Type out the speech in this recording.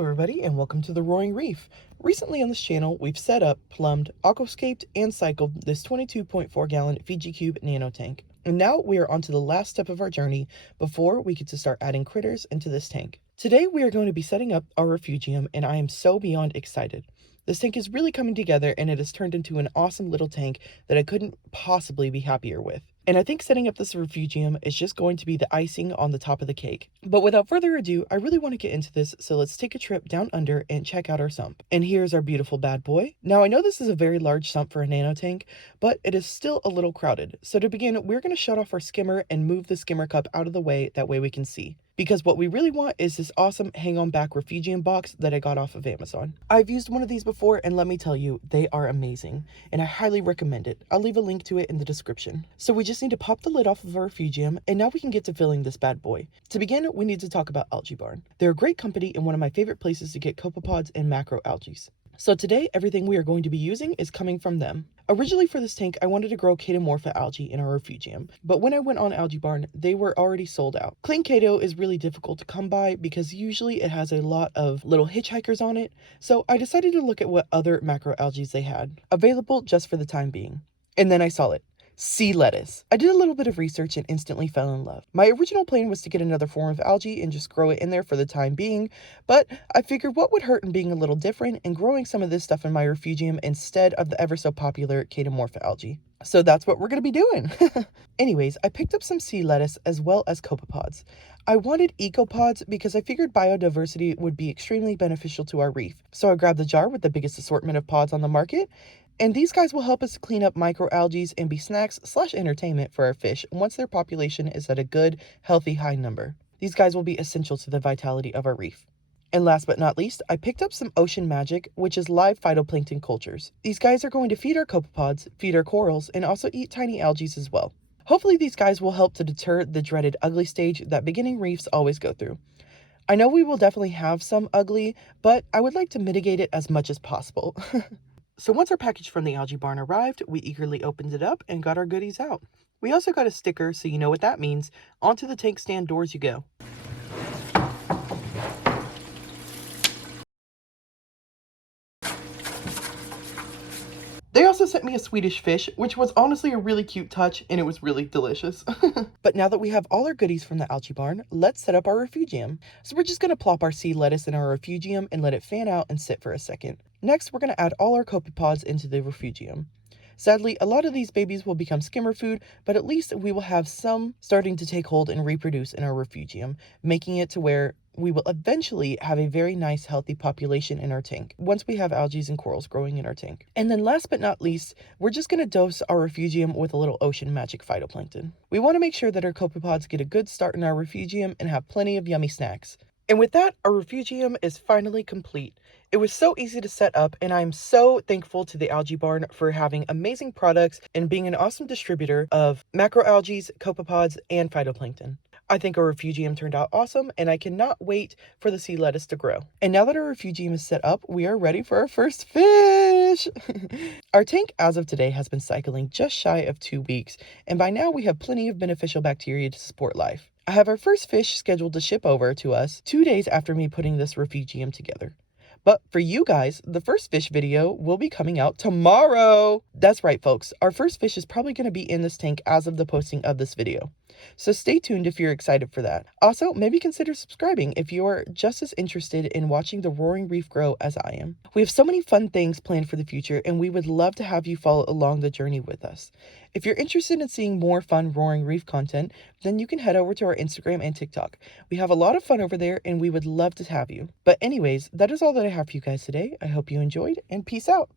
everybody, and welcome to the Roaring Reef. Recently on this channel, we've set up, plumbed, aquascaped, and cycled this 22.4 gallon FijiCube Nano tank. And now we are on to the last step of our journey before we get to start adding critters into this tank. Today we are going to be setting up our Refugium, and I am so beyond excited. This tank is really coming together, and it has turned into an awesome little tank that I couldn't possibly be happier with. And I think setting up this Refugium is just going to be the icing on the top of the cake. But without further ado, I really want to get into this, so let's take a trip down under and check out our sump. And here's our beautiful bad boy. Now I know this is a very large sump for a nano tank, but it is still a little crowded. So to begin, we're going to shut off our skimmer and move the skimmer cup out of the way, that way we can see. Because what we really want is this awesome hang-on back Refugium box that I got off of Amazon. I've used one of these before, and let me tell you, they are amazing, and I highly recommend it. I'll leave a link to it in the description. So we just need to pop the lid off of our Refugium, and now we can get to filling this bad boy. To begin, we need to talk about Algae Barn. They're a great company and one of my favorite places to get copepods and macroalgae. So today, everything we are going to be using is coming from them. Originally for this tank, I wanted to grow chaetomorpha algae in our Refugium, but when I went on Algae Barn, they were already sold out. Clean chaeto is really difficult to come by because usually it has a lot of little hitchhikers on it, so I decided to look at what other macroalgae they had, available just for the time being. And then I saw it. Sea lettuce. I did a little bit of research and instantly fell in love. My original plan was to get another form of algae and just grow it in there for the time being, but I figured what would hurt in being a little different and growing some of this stuff in my Refugium instead of the ever so popular chaetomorpha algae. So that's what we're going to be doing. Anyways, I picked up some sea lettuce as well as copepods. I wanted ecopods because I figured biodiversity would be extremely beneficial to our reef. So I grabbed the jar with the biggest assortment of pods on the market. And these guys will help us clean up microalgae and be snacks/entertainment for our fish once their population is at a good, healthy, high number. These guys will be essential to the vitality of our reef. And last but not least, I picked up some Ocean Magic, which is live phytoplankton cultures. These guys are going to feed our copepods, feed our corals, and also eat tiny algae as well. Hopefully these guys will help to deter the dreaded ugly stage that beginning reefs always go through. I know we will definitely have some ugly, but I would like to mitigate it as much as possible. So once our package from the Algae Barn arrived, we eagerly opened it up and got our goodies out. We also got a sticker, so you know what that means. Onto the tank stand doors you go. They also sent me a Swedish fish, which was honestly a really cute touch, and it was really delicious. But now that we have all our goodies from the Algae Barn, let's set up our Refugium. So we're just going to plop our sea lettuce in our Refugium and let it fan out and sit for a second. Next, we're going to add all our copepods into the Refugium. Sadly, a lot of these babies will become skimmer food, but at least we will have some starting to take hold and reproduce in our Refugium, making it to where we will eventually have a very nice healthy population in our tank once we have algae and corals growing in our tank. And then last but not least, we're just going to dose our Refugium with a little Ocean Magic phytoplankton. We want to make sure that our copepods get a good start in our Refugium and have plenty of yummy snacks. And with that, our Refugium is finally complete. It was so easy to set up, and I'm so thankful to the Algae Barn for having amazing products and being an awesome distributor of macroalgae, copepods, and phytoplankton. I think our Refugium turned out awesome, and I cannot wait for the sea lettuce to grow. And now that our Refugium is set up, we are ready for our first fish! Our tank as of today has been cycling just shy of 2 weeks, and by now we have plenty of beneficial bacteria to support life. I have our first fish scheduled to ship over to us 2 days after me putting this Refugium together. But for you guys, the first fish video will be coming out tomorrow. That's right, folks. Our first fish is probably going to be in this tank as of the posting of this video. So stay tuned if you're excited for that. Also, maybe consider subscribing if you are just as interested in watching the Roaring Reef grow as I am. We have so many fun things planned for the future, and we would love to have you follow along the journey with us. If you're interested in seeing more fun Roaring Reef content, then you can head over to our Instagram and TikTok. We have a lot of fun over there, and we would love to have you. But anyways, that is all that I have for you guys today. I hope you enjoyed, and peace out.